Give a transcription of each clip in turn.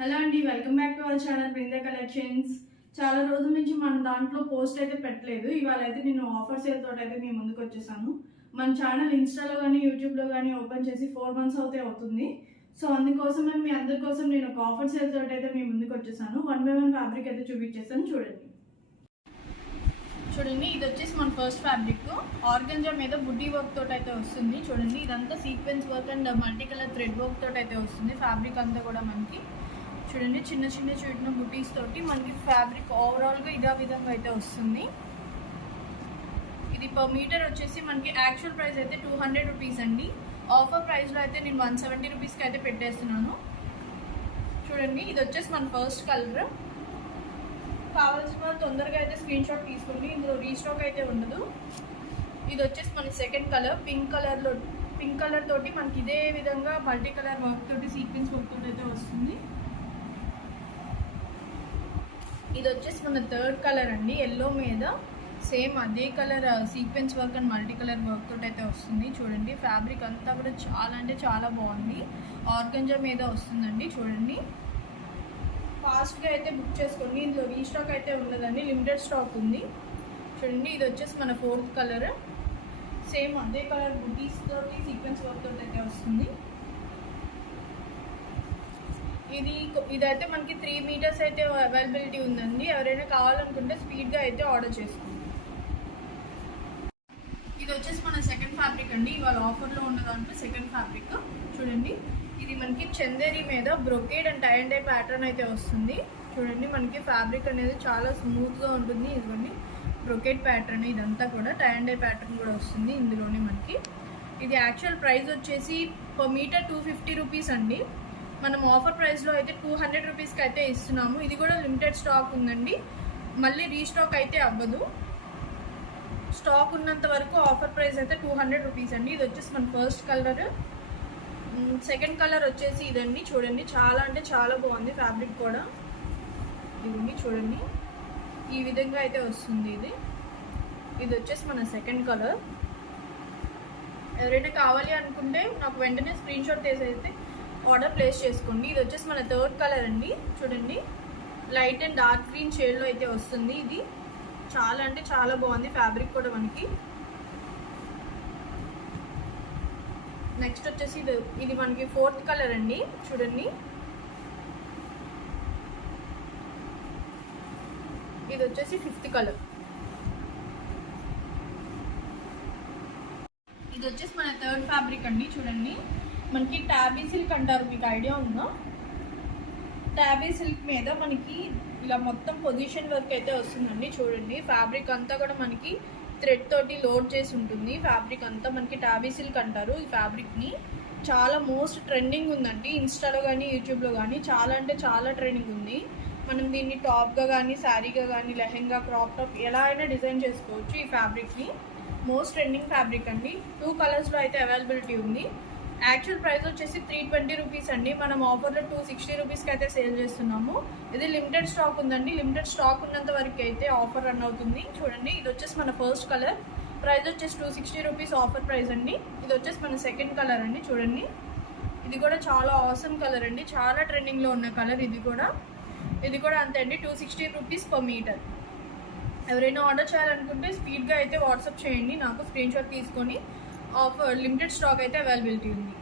Hello అండి, welcome back to our channel Brinda collections. చాలా రోజుల నుంచి మన దాంట్లో పోస్ట్ అయితే పెట్టలేదు. ఇవాళ అయితే నేను ఆఫర్ సేల్ తోటి అయితే మీ ముందుకు వచ్చేసాను. మన ఛానల్ ఇన్స్టాలో కానీ యూట్యూబ్లో కానీ ఓపెన్ చేసి 4 months అవుతుంది. సో అందుకోసం మీ అందరి కోసం నేను ఒక ఆఫర్ సేల్ తోటి అయితే మీ ముందుకు వచ్చేసాను. 1 by 1 ఫ్యాబ్రిక్ అయితే చూపించేసాను. చూడండి, ఇది వచ్చేసి మన ఫస్ట్ ఫ్యాబ్రిక్ ఆర్గంజా మీద బుడ్డీ వర్క్ తోటి అయితే వస్తుంది. చూడండి, ఇదంతా sequence work and multi colour thread work తోటి అయితే వస్తుంది. ఫ్యాబ్రిక్ అంతా కూడా మనకి చూడండి చిన్న చిన్న చూడిన బుటీస్ తోటి మనకి ఫ్యాబ్రిక్ ఓవరాల్గా ఇదే విధంగా అయితే వస్తుంది. ఇది పర్ మీటర్ వచ్చేసి మనకి యాక్చువల్ ప్రైస్ అయితే 200 రూపీస్ అండి. ఆఫర్ ప్రైస్లో అయితే నేను 170 రూపీస్కి అయితే పెట్టేస్తున్నాను. చూడండి, ఇది వచ్చేసి మన ఫస్ట్ కలర్. కావాల్సిన వాళ్ళు తొందరగా అయితే స్క్రీన్ షాట్ తీసుకోండి, ఇందులో రీస్టాక్ అయితే ఉండదు. ఇది వచ్చేసి మన సెకండ్ కలర్ పింక్ కలర్ తోటి మనకి ఇదే విధంగా మల్టీ కలర్ వర్క్ తోటి సీక్వెన్స్ వర్క్ తోటి అయితే వస్తుంది. ఇది వచ్చేసి మన థర్డ్ కలర్ అండి, ఎల్లో మీద సేమ్ అదే colour sequence work and multi colour work తోటి అయితే వస్తుంది. చూడండి, ఫ్యాబ్రిక్ అంతా కూడా చాలా అంటే చాలా బాగుంది. ఆర్గంజా మీద వస్తుందండి. చూడండి, ఫాస్ట్గా అయితే బుక్ చేసుకోండి, ఇందులో రీస్టాక్ అయితే ఉండదండి, లిమిటెడ్ స్టాక్ ఉంది. చూడండి, ఇది వచ్చేసి మన ఫోర్త్ కలర్, సేమ్ అదే కలర్ బుటీస్ తోటి సీక్వెన్స్ వర్క్ తోటి అయితే వస్తుంది. ఇదైతే మనకి 3 meters అయితే అవైలబిలిటీ ఉందండి. ఎవరైనా కావాలనుకుంటే స్పీడ్గా అయితే ఆర్డర్ చేసుకోండి. ఇది వచ్చేసి మన సెకండ్ ఫ్యాబ్రిక్ అండి, ఇవాళ ఆఫర్లో ఉన్న దాంట్లో సెకండ్ ఫ్యాబ్రిక్. చూడండి, ఇది మనకి చందేరి మీద brocade and tie and dye pattern అయితే వస్తుంది. చూడండి, మనకి ఫ్యాబ్రిక్ అనేది చాలా స్మూత్గా ఉంటుంది. ఇదిగోండి బ్రొకేడ్ ప్యాటర్న్, ఇదంతా కూడా టై అండ్ డై ప్యాటర్న్ కూడా వస్తుంది ఇందులోనే మనకి. ఇది యాక్చువల్ ప్రైస్ వచ్చేసి పర్ మీటర్ 250 రూపీస్ అండి. మనం ఆఫర్ ప్రైస్లో అయితే 200 రూపీస్కి అయితే ఇస్తున్నాము. ఇది కూడా లిమిటెడ్ స్టాక్ ఉందండి, మళ్ళీ రీస్టాక్ అయితే అవ్వదు. స్టాక్ ఉన్నంత వరకు ఆఫర్ ప్రైస్ అయితే 200 రూపీస్ అండి. ఇది వచ్చేసి మన ఫస్ట్ కలర్. సెకండ్ కలర్ వచ్చేసి ఇదండి. చూడండి, చాలా అంటే చాలా బాగుంది ఫ్యాబ్రిక్ కూడా. ఇదండి చూడండి, ఈ విధంగా అయితే వస్తుంది. ఇది వచ్చేసి మన సెకండ్ కలర్. ఎవరైనా కావాలి అనుకుంటే నాకు వెంటనే స్క్రీన్ షాట్ తీసేస్తే ఆర్డర్ ప్లేస్ చేసుకోండి. ఇది వచ్చేసి మన థర్డ్ కలర్ అండి. చూడండి, లైట్ అండ్ డార్క్ గ్రీన్ షేడ్లో అయితే వస్తుంది. ఇది చాలా అంటే చాలా బాగుంది ఫ్యాబ్రిక్ కూడా మనకి. నెక్స్ట్ వచ్చేసి ఇది మనకి ఫోర్త్ కలర్ అండి. చూడండి, ఇది వచ్చేసి ఫిఫ్త్ కలర్. ఇది వచ్చేసి మన థర్డ్ ఫ్యాబ్రిక్ అండి. చూడండి, మనకి టాబీ సిల్క్ అంటారు, మీకు ఐడియా ఉందా? టాబీ సిల్క్ మీద మనకి ఇలా మొత్తం పొజిషన్ వర్క్ అయితే వస్తుందండి. చూడండి, ఫ్యాబ్రిక్ అంతా కూడా మనకి థ్రెడ్ తోటి లోడ్ చేసి ఉంటుంది. ఫ్యాబ్రిక్ అంతా మనకి టాబీ సిల్క్ అంటారు. ఈ ఫ్యాబ్రిక్ని చాలా మోస్ట్ ట్రెండింగ్ ఉందండి, ఇన్స్టాలో కానీ యూట్యూబ్లో కానీ చాలా అంటే చాలా ట్రెండింగ్ ఉంది. మనం దీన్ని టాప్గా కానీ శారీగా కానీ లెహెంగా క్రాప్ టాప్ ఎలా అయినా డిజైన్ చేసుకోవచ్చు. ఈ ఫ్యాబ్రిక్ని మోస్ట్ ట్రెండింగ్ ఫ్యాబ్రిక్ అండి. 2 కలర్స్లో అయితే అవైలబిలిటీ ఉంది. యాక్చువల్ ప్రైస్ వచ్చేసి 320 రూపీస్ అండి. మనం ఆఫర్లో 260 రూపీస్కి అయితే సేల్ చేస్తున్నాము. ఇది లిమిటెడ్ స్టాక్ ఉందండి, లిమిటెడ్ స్టాక్ ఉన్నంత వరకు అయితే ఆఫర్ రన్ అవుతుంది. చూడండి, ఇది వచ్చేసి మన ఫస్ట్ కలర్, ప్రైస్ వచ్చేసి 260 రూపీస్ ఆఫర్ ప్రైస్ అండి. ఇది వచ్చేసి మన సెకండ్ కలర్ అండి. చూడండి, ఇది కూడా చాలా ఆసమ్ కలర్ అండి, చాలా ట్రెండింగ్లో ఉన్న కలర్. ఇది కూడా అంతే అండి, 260 రూపీస్ పర్ మీటర్. ఎవరైనా ఆర్డర్ చేయాలనుకుంటే స్పీడ్గా అయితే వాట్సాప్ చేయండి, నాకు స్క్రీన్ షాట్ తీసుకొని. ఆఫర్ లిమిటెడ్ స్టాక్ అయితే అవైలబిలిటీ ఉంది.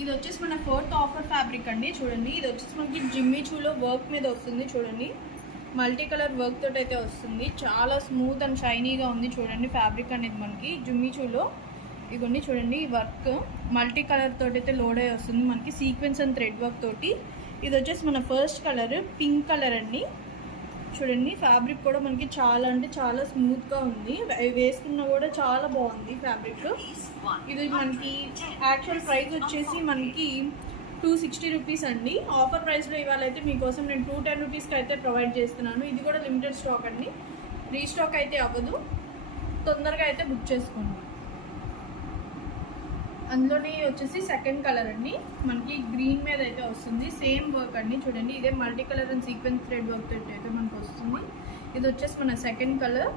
ఇది వచ్చేసి మన ఫోర్త్ ఆఫర్ ఫ్యాబ్రిక్ అండి. చూడండి, ఇది వచ్చేసి మనకి జిమ్మీ చూలో వర్క్ మీద వస్తుంది. చూడండి, మల్టీ కలర్ వర్క్ తోటి అయితే వస్తుంది. చాలా స్మూత్ అండ్ షైనీగా ఉంది. చూడండి, ఫ్యాబ్రిక్ అనేది మనకి జిమ్మీ చూలో ఇవన్నీ చూడండి, ఈ వర్క్ మల్టీ కలర్ తోటి అయితే లోడ్ అయ్యి వస్తుంది మనకి, సీక్వెన్స్ అండ్ థ్రెడ్ వర్క్ తోటి. ఇది వచ్చేసి మన ఫస్ట్ కలర్ పింక్ కలర్ అండి. చూడండి, ఫ్యాబ్రిక్ కూడా మనకి చాలా అంటే చాలా స్మూత్గా ఉంది, వేసుకున్నా కూడా చాలా బాగుంది ఫ్యాబ్రిక్. ఇది మనకి యాక్చువల్ ప్రైస్ వచ్చేసి మనకి 260 రూపీస్ అండి. ఆఫర్ ప్రైస్లో ఇవాళ అయితే మీకోసం నేను 210 రూపీస్కి అయితే ప్రొవైడ్ చేస్తున్నాను. ఇది కూడా లిమిటెడ్ స్టాక్ అండి, రీస్టాక్ అయితే అవ్వదు, తొందరగా అయితే బుక్ చేసుకోండి. అందులోనే వచ్చేసి సెకండ్ కలర్ అండి, మనకి గ్రీన్ మీద అయితే వస్తుంది. సేమ్ వర్క్ అండి. చూడండి, ఇదే multi colour and sequence thread work అయితే మనకు వస్తుంది. ఇది వచ్చేసి మన సెకండ్ కలర్.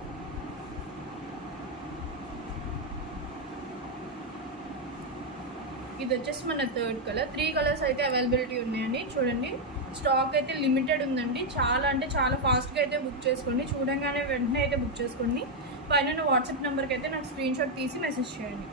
ఇది వచ్చేసి మన థర్డ్ కలర్. 3 కలర్స్ అయితే అవైలబిలిటీ ఉన్నాయండి. చూడండి స్టాక్ అయితే లిమిటెడ్ ఉందండి. చాలా అంటే చాలా ఫాస్ట్గా అయితే బుక్ చేసుకోండి. చూడంగానే వెంటనే అయితే బుక్ చేసుకోండి. పైన వాట్సాప్ నెంబర్కి అయితే నాకు స్క్రీన్ షాట్ తీసి మెసేజ్ చేయండి.